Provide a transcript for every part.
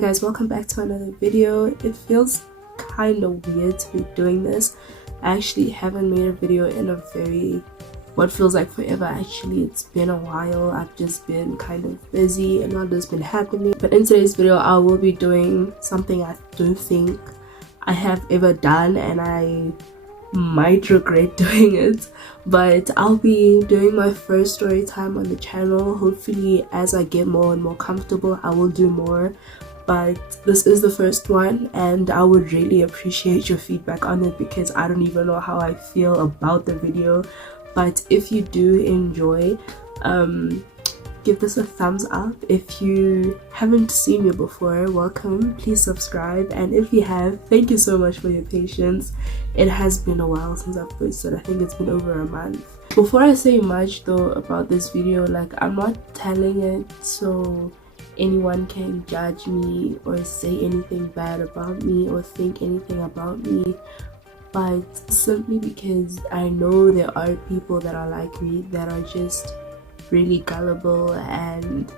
guys, welcome back to another video. It feels kind of weird to be doing this. I actually haven't made a video in a what feels like forever. Actually, it's been a while. I've just been kind of busy and a lot has been happening. But in today's video, I will be doing something I don't think I have ever done, and I might regret doing it, but I'll be doing my first story time on the channel. Hopefully as I get more and more comfortable, I will do more, but this is the first one and I would really appreciate your feedback on it because I don't even know how I feel about the video. But if you do enjoy, give this a thumbs up. If you haven't seen me before, welcome, please subscribe, and if you have, thank you so much for your patience. It has been a while since I've posted. I think it's been over a month. Before I say much though about this video, like, I'm not telling it so anyone can judge me or say anything bad about me or think anything about me, but simply because I know there are people that are like me, that are just really gullible, and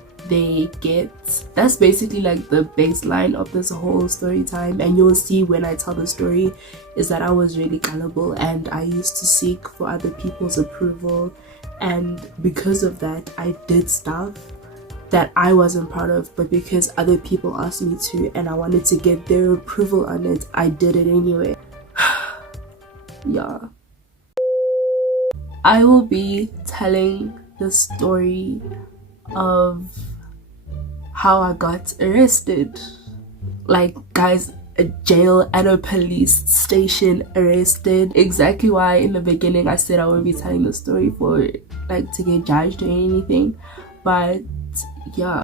that's basically like the baseline of this whole story time. And you'll see when I tell the story is that I was really gullible and I used to seek for other people's approval, and because of that I did stuff that I wasn't proud of, but because other people asked me to and I wanted to get their approval on it, I did it anyway. Yeah, I will be telling the story of how I got arrested. Like, guys, a jail and a police station arrested. Exactly why in the beginning I said I wouldn't be telling the story for like to get judged or anything, but yeah.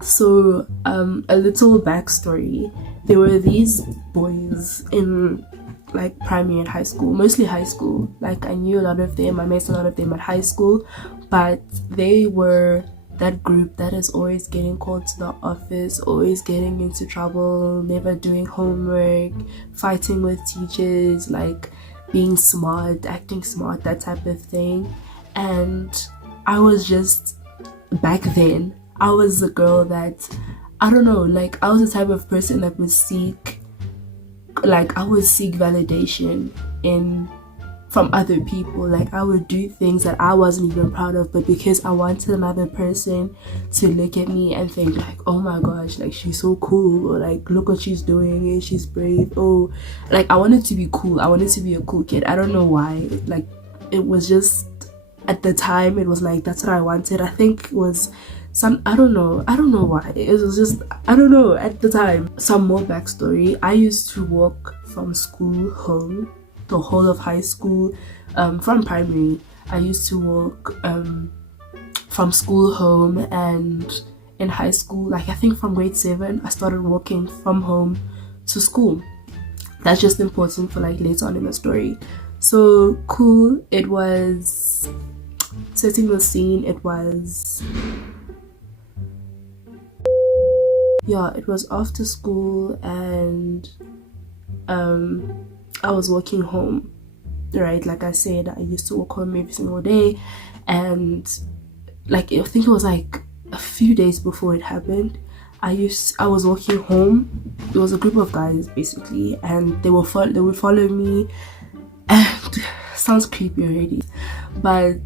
So a little backstory. There were these boys in like primary and high school, mostly high school. Like, I knew a lot of them, I met a lot of them at high school, but they were that group that is always getting called to the office, always getting into trouble, never doing homework, fighting with teachers, like being smart, acting smart, that type of thing. And I was just, back then I was the girl that, I don't know, like I was the type of person that would seek validation from other people. Like, I would do things that I wasn't even proud of, but because I wanted another person to look at me and think like, oh my gosh, like she's so cool, or like look what she's doing and she's brave. Oh, like I wanted to be cool. I wanted to be a cool kid. I don't know why. Like, it was just at the time it was like that's what I wanted. I think it was I don't know why. It was just, I don't know, at the time. Some more backstory. I used to walk from school home the whole of high school. From primary I used to walk from school home, and in high school, like I think from grade 7 I started walking from home to school. That's just important for like later on in the story. So cool. It was, setting the scene, it was after school, and I was walking home, right? Like I said, I used to walk home every single day, and like I think it was like a few days before it happened, I was walking home. There was a group of guys basically, and they would follow me, and sounds creepy already, but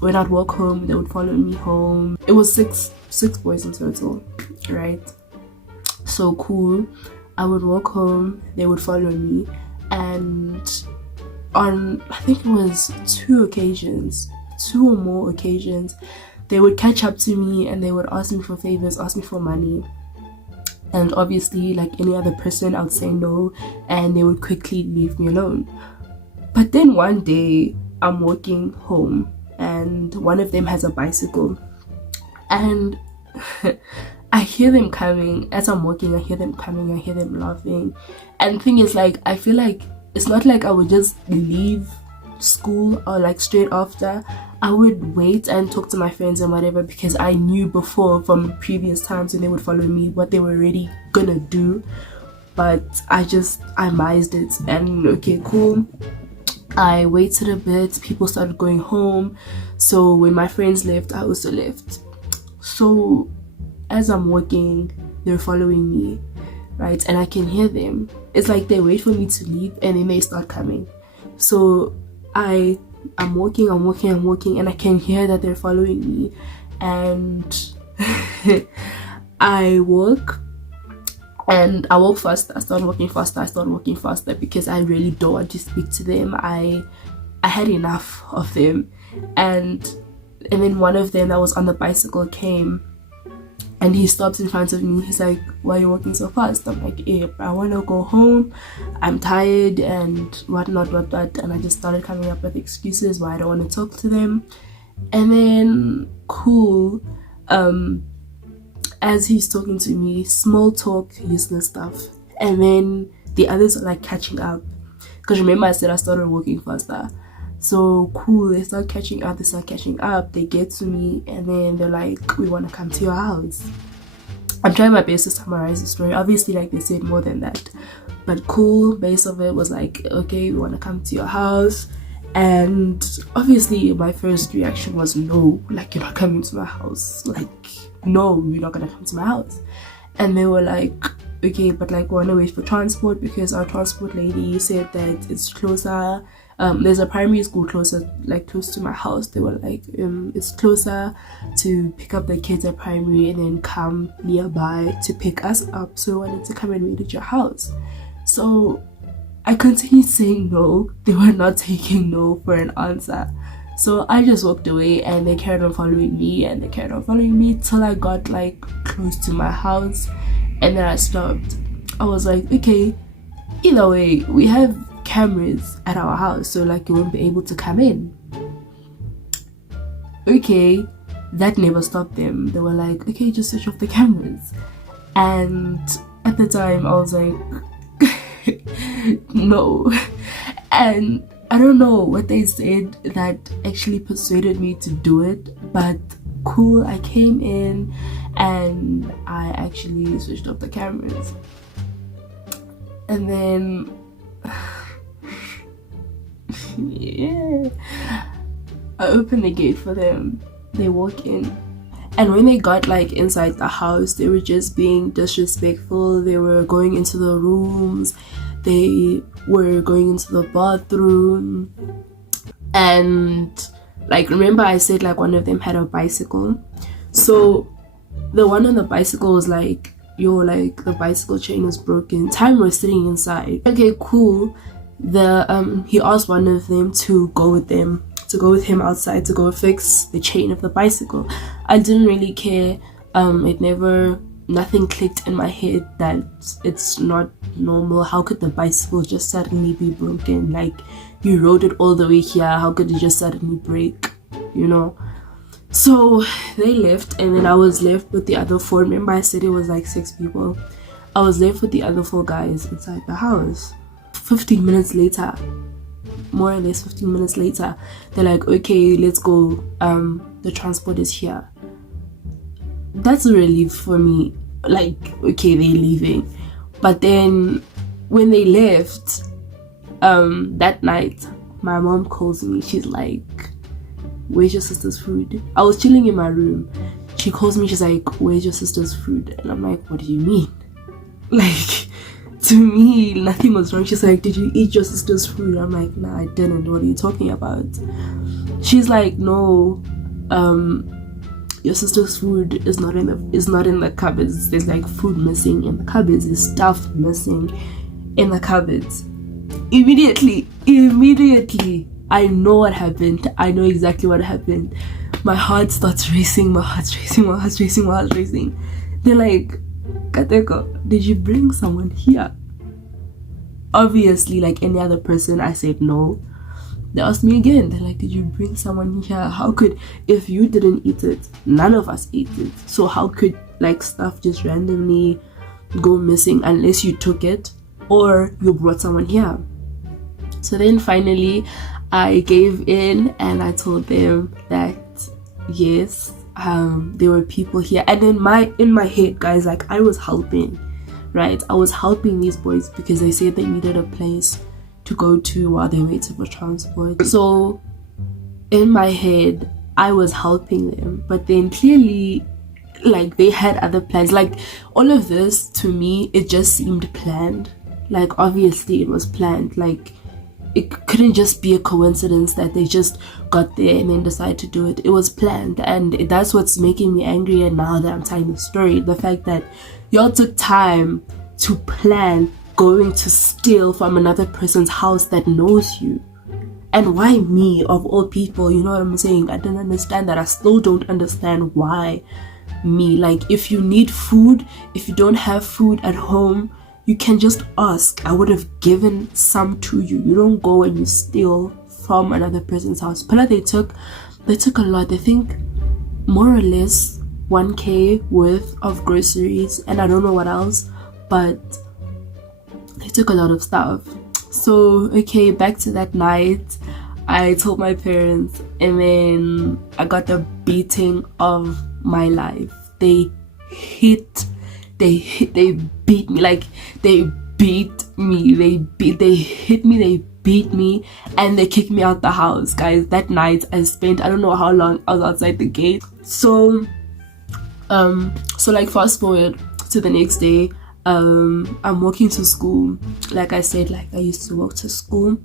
when I'd walk home, they would follow me home. It was six boys in total, right? So cool. I would walk home, they would follow me, and on, I think it was 2 or more occasions, they would catch up to me and they would ask me for favors, ask me for money, and obviously like any other person I would say no, and they would quickly leave me alone. But then one day I'm walking home and one of them has a bicycle, and I hear them coming. As I'm walking, I hear them coming, I hear them laughing. And the thing is, like, I feel like it's not like I would just leave school or like straight after. I would wait and talk to my friends and whatever, because I knew before from previous times when they would follow me what they were already gonna do. But I mised it, and okay, cool. I waited a bit, people started going home, so when my friends left, I also left. So as I'm walking, they're following me, right? And I can hear them. It's like they wait for me to leave and then they start coming. So I'm walking, and I can hear that they're following me. And I walk faster. I start walking faster because I really don't want to speak to them. I had enough of them. And then one of them that was on the bicycle came and he stops in front of me. He's like, why are you walking so fast? I'm like, I want to go home, I'm tired and whatnot. And I just started coming up with excuses why I don't want to talk to them. And then cool, as he's talking to me, small talk, useless stuff. And then the others are like catching up, because remember I said I started walking faster. So cool, they start catching up, they get to me, and then they're like, we want to come to your house. I'm trying my best to summarize the story. Obviously, like, they said more than that, but cool, base of it was like, okay, we want to come to your house. And obviously my first reaction was no, like, you're not coming to my house, like, no, you're not gonna come to my house. And they were like, okay, but like, we want to wait for transport because our transport lady said that it's closer. There's a primary school close to my house. They were like, it's closer to pick up the kids at primary and then come nearby to pick us up, so we wanted to come and wait at your house. So I continued saying no. They were not taking no for an answer. So I just walked away and they carried on following me till I got like close to my house, and then I stopped. I was like, okay, either way, we have cameras at our house, so like, you won't be able to come in. Okay, that never stopped them. They were like, okay, just switch off the cameras. And at the time I was like, no. And I don't know what they said that actually persuaded me to do it, but cool, I came in and I actually switched off the cameras. And then yeah, I opened the gate for them. They walk in, and when they got like inside the house, they were just being disrespectful. They were going into the rooms, they were going into the bathroom, and like, remember I said like one of them had a bicycle. So the one on the bicycle was like, yo, like, the bicycle chain was broken. Time was sitting inside. Okay, cool. He asked one of them to go with him outside to go fix the chain of the bicycle. I didn't really care. Nothing clicked in my head that it's not normal. How could the bicycle just suddenly be broken? Like, you rode it all the way here, how could it just suddenly break, you know? So they left, and then I was left with the other 4. Remember I said it was like 6 people. I was left with the other 4 guys inside the house. 15 minutes later, more or less 15 minutes later, they're like, okay, let's go, the transport is here. That's a relief for me. Like, okay, they're leaving. But then when they left, that night, my mom calls me. She's like, where's your sister's food? I was chilling in my room. She calls me, she's like, where's your sister's food? And I'm like, what do you mean? Like, to me, nothing was wrong. She's like, did you eat your sister's food? I'm like, nah, I didn't. What are you talking about? She's like, no, your sister's food is not in the cupboards. There's like food missing in the cupboards. There's stuff missing in the cupboards. Immediately, I know what happened. I know exactly what happened. My heart starts racing. My heart's racing. They're like, Kateko, did you bring someone here? Obviously, like any other person, I said no. They asked me again. They're like, did you bring someone here? How could, if you didn't eat it, none of us ate it. So how could like stuff just randomly go missing unless you took it or you brought someone here? So then finally I gave in and I told them that yes, there were people here. And in my head, guys, like, I was helping, right? I was helping these boys because they said they needed a place to go to while they waited for transport. So in my head, I was helping them, but then clearly, like they had other plans. Like all of this to me, it just seemed planned. Like obviously it was planned. Like it couldn't just be a coincidence that they just got there and then decided to do it. It was planned, and that's what's making me angry. And now that I'm telling the story, the fact that y'all took time to plan going to steal from another person's house that knows you. And why me, of all people? You know what I'm saying? I don't understand that. I still don't understand why me. Like, if you need food, if you don't have food at home, you can just ask. I would have given some to you. You don't go and you steal from another person's house. But they took a lot. I think more or less 1K worth of groceries, and I don't know what else, but they took a lot of stuff. So okay, back to that night, I told my parents, and then I got the beating of my life. They beat me. Like, they beat me. They hit me, they beat me, and they kicked me out the house. Guys, that night I spent, I don't know how long I was outside the gate. So like fast forward to the next day, I'm walking to school. Like I said, like I used to walk to school.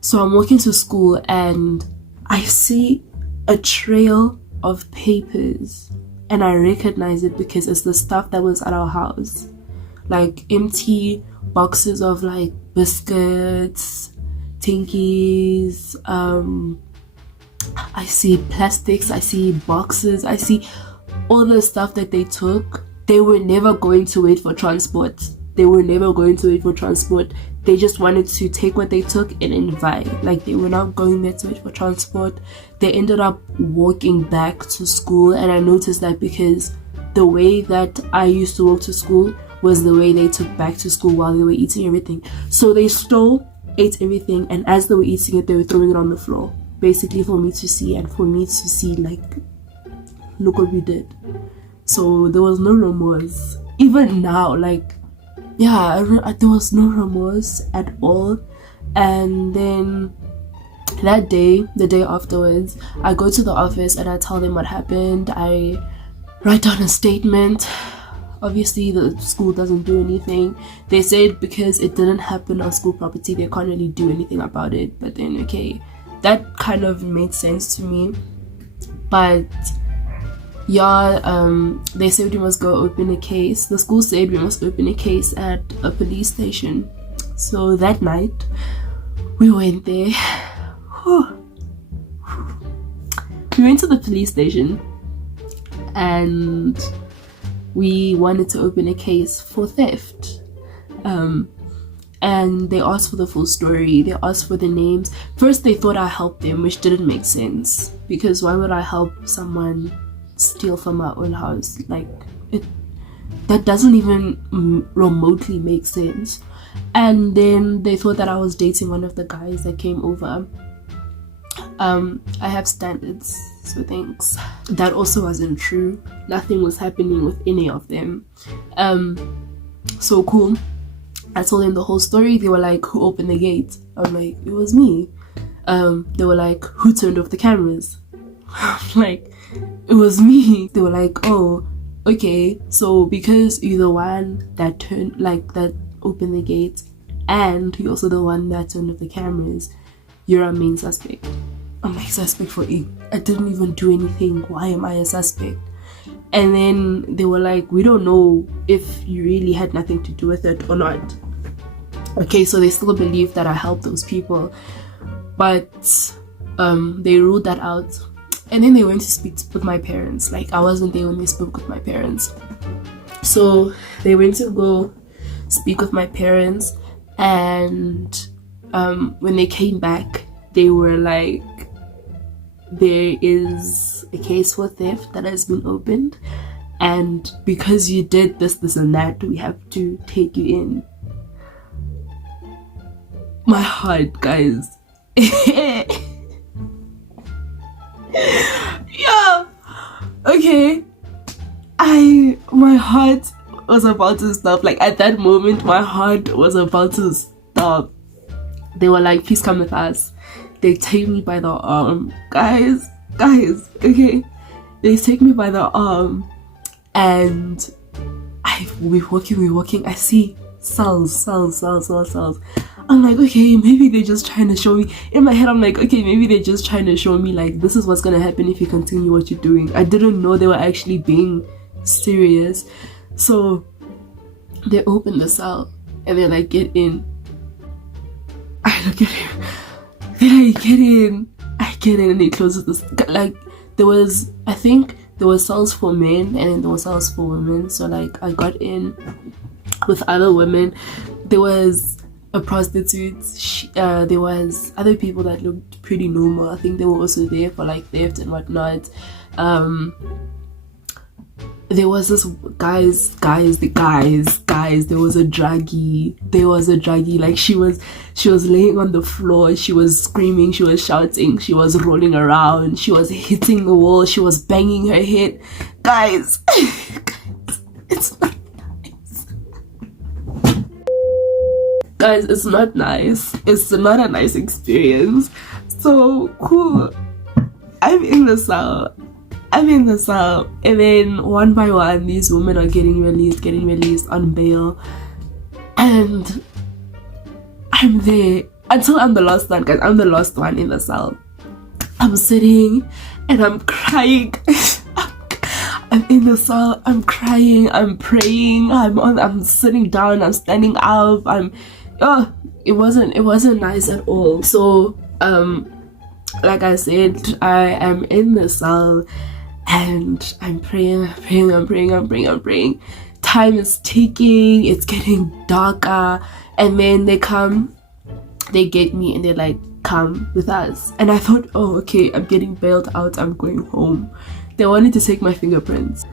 So I'm walking to school and I see a trail of papers, and I recognize it because it's the stuff that was at our house. Like empty boxes of like biscuits, Tinkies, I see plastics, I see boxes, I see all the stuff that they took. They were never going to wait for transport. They just wanted to take what they took and invite. Like, they were not going there to wait for transport. They ended up walking back to school, and I noticed that because the way that I used to walk to school was the way they took back to school while they were eating everything. So they ate everything, and as they were eating it, they were throwing it on the floor, basically for me to see, and for me to see, like, look what we did. So there was no remorse. Even now, like, yeah, there was no remorse at all. And then that day, the day afterwards, I go to the office and I tell them what happened. I write down a statement. Obviously, the school doesn't do anything. They said because it didn't happen on school property, they can't really do anything about it. But then, okay, that kind of made sense to me. But yeah, they said we must go open a case. The school said we must open a case at a police station. So that night, we went there. We went to the police station and we wanted to open a case for theft. And they asked for the full story. They asked for the names. First, they thought I helped them, which didn't make sense. Because why would I help someone steal from our own house? Like, that doesn't even remotely make sense. And then they thought that I was dating one of the guys that came over. I have standards, so thanks. That also wasn't true. Nothing was happening with any of them. So cool. I told them the whole story. They were like, who opened the gate? I'm like, it was me. They were like, who turned off the cameras? I'm like, it was me. They were like, oh, okay, so because you're the one that opened the gate, and you're also the one that turned off the cameras, you're a main suspect. I'm like, suspect for it? I didn't even do anything. Why am I a suspect? And then they were like, we don't know if you really had nothing to do with it or not. Okay, so they still believe that I helped those people, but they ruled that out. And then they went to speak with my parents. Like, I wasn't there when they spoke with my parents. So they went to go speak with my parents, and when they came back, they were like, there is a case for theft that has been opened, and because you did this, this and that, we have to take you in. My heart, guys. Yeah, okay, my heart was about to stop. Like, at that moment, my heart was about to stop. They were like, please come with us. They take me by the arm, guys, okay, they take me by the arm, and we're walking. I see cells. I'm like, okay, maybe they're just trying to show me. In my head, I'm like, okay, maybe they're just trying to show me like this is what's gonna happen if you continue what you're doing. I didn't know they were actually being serious. So they open the cell and they're like, get in. I look at him. Then I get in and he closes this. Like I think there was cells for men and then there was cells for women. So like I got in with other women. There was a prostitute. There was other people that looked pretty normal. I think they were also there for like theft and whatnot. There was this guys, there was a druggie, like she was laying on the floor, she was screaming, she was shouting, she was rolling around, she was hitting the wall, she was banging her head. Guys, it's not nice. Guys, it's not nice. It's not a nice experience. So cool. I'm in the cell, and then one by one these women are getting released on bail, and I'm there until I'm the last one, guys. I'm the last one in the cell. I'm sitting and I'm crying. I'm in the cell, I'm crying, I'm praying, I'm sitting down, I'm standing up, it wasn't nice at all. So like I said, I am in the cell and I'm praying. Time is ticking, it's getting darker, and then they get me and they're like, come with us. And I thought, oh, okay, I'm getting bailed out, I'm going home. They wanted to take my fingerprints.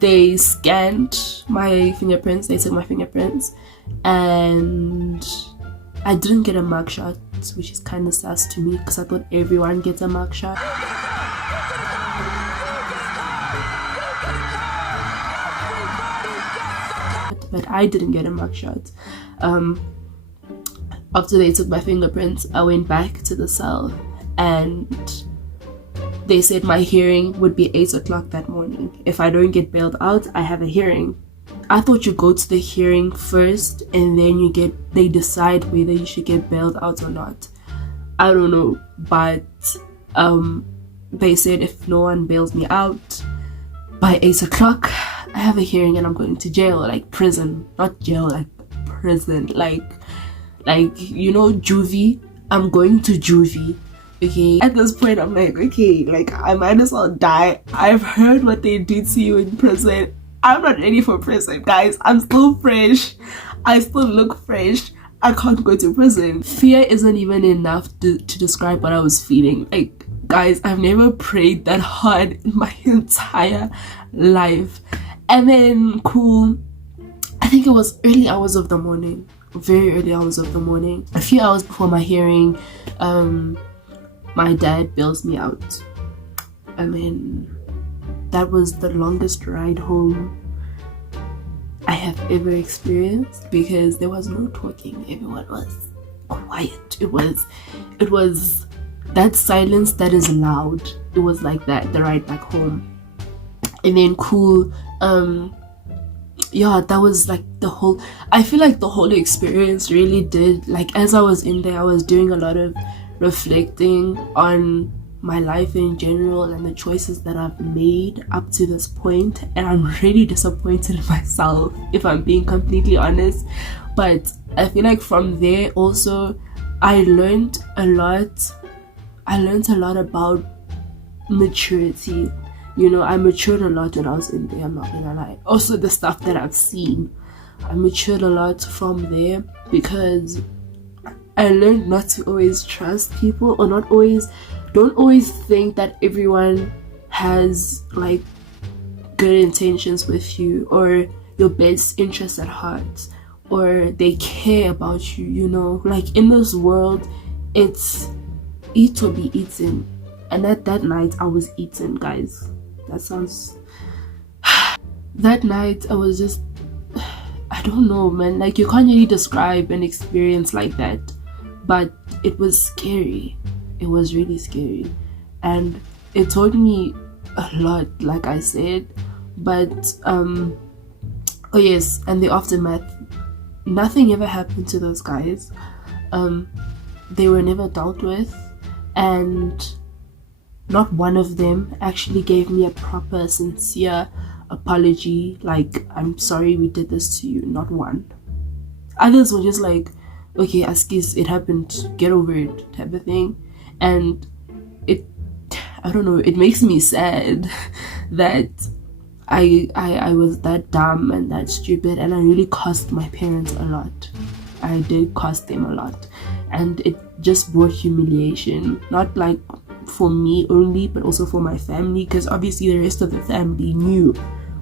They scanned my fingerprints, they took my fingerprints, and I didn't get a mugshot, which is kind of sus to me because I thought everyone gets a mugshot. But I didn't get a mugshot. After they took my fingerprints, I went back to the cell and they said my hearing would be 8 o'clock that morning. If I don't get bailed out, I have a hearing. I thought you go to the hearing first and then they decide whether you should get bailed out or not. I don't know, but they said if no one bails me out by 8 o'clock, I have a hearing and I'm going to jail, like prison, not jail, like prison, like you know, juvie. I'm going to juvie. Okay, at this point I'm like, okay, like I might as well die. I've heard what they do to you in prison. I'm not ready for prison, guys. I'm still fresh. I still look fresh. I can't go to prison. Fear isn't even enough to describe what I was feeling. Like, guys, I've never prayed that hard in my entire life. And then, cool, I think it was early hours of the morning. Very early hours of the morning. A few hours before my hearing, my dad bails me out. I mean, that was the longest ride home I have ever experienced because there was no talking. Everyone was quiet. It was that silence that is loud. It was like that, the ride back home. And then cool, yeah, that was like I feel like the whole experience really did, like as I was in there, I was doing a lot of reflecting on my life in general and the choices that I've made up to this point, and I'm really disappointed in myself, if I'm being completely honest. But I feel like from there also I learned a lot about maturity. You know, I matured a lot when I was in there, I'm not gonna lie. Also the stuff that I've seen, I matured a lot from there because I learned not to always trust people, or don't always think that everyone has like good intentions with you or your best interests at heart, or they care about you, you know. Like in this world, it's eat or be eaten. And that night I was eaten, guys. That night I was just, I don't know, man. Like you can't really describe an experience like that. But it was scary. It was really scary. And it taught me a lot, like I said. But oh yes, and the aftermath, nothing ever happened to those guys. They were never dealt with, and not one of them actually gave me a proper sincere apology, like, I'm sorry we did this to you. Not one. Others were just like, okay, Askis, it happened, get over it, type of thing. And I don't know, it makes me sad that I was that dumb and that stupid, and I really cost my parents a lot. I did cost them a lot, and it just brought humiliation, not like for me only, but also for my family, because obviously the rest of the family knew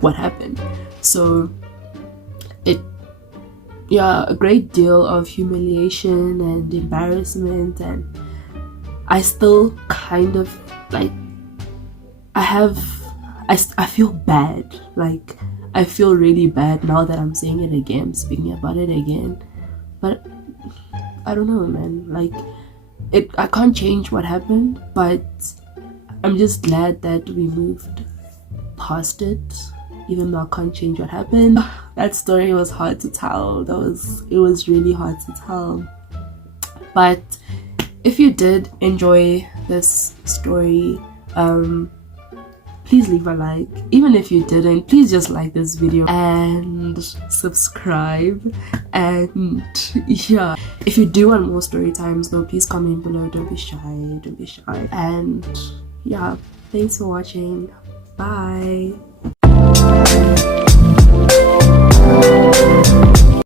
what happened. So a great deal of humiliation and embarrassment, and I still kind of like, I feel bad. Like, I feel really bad now that I'm saying it again, speaking about it again. But I don't know, man. Like, I can't change what happened, but I'm just glad that we moved past it, even though I can't change what happened. That story was hard to tell. It was really hard to tell. But if you did enjoy this story, please leave a like. Even if you didn't, please just like this video and subscribe. And yeah, if you do want more story times though, please comment below. Don't be shy. And yeah, thanks for watching. Bye.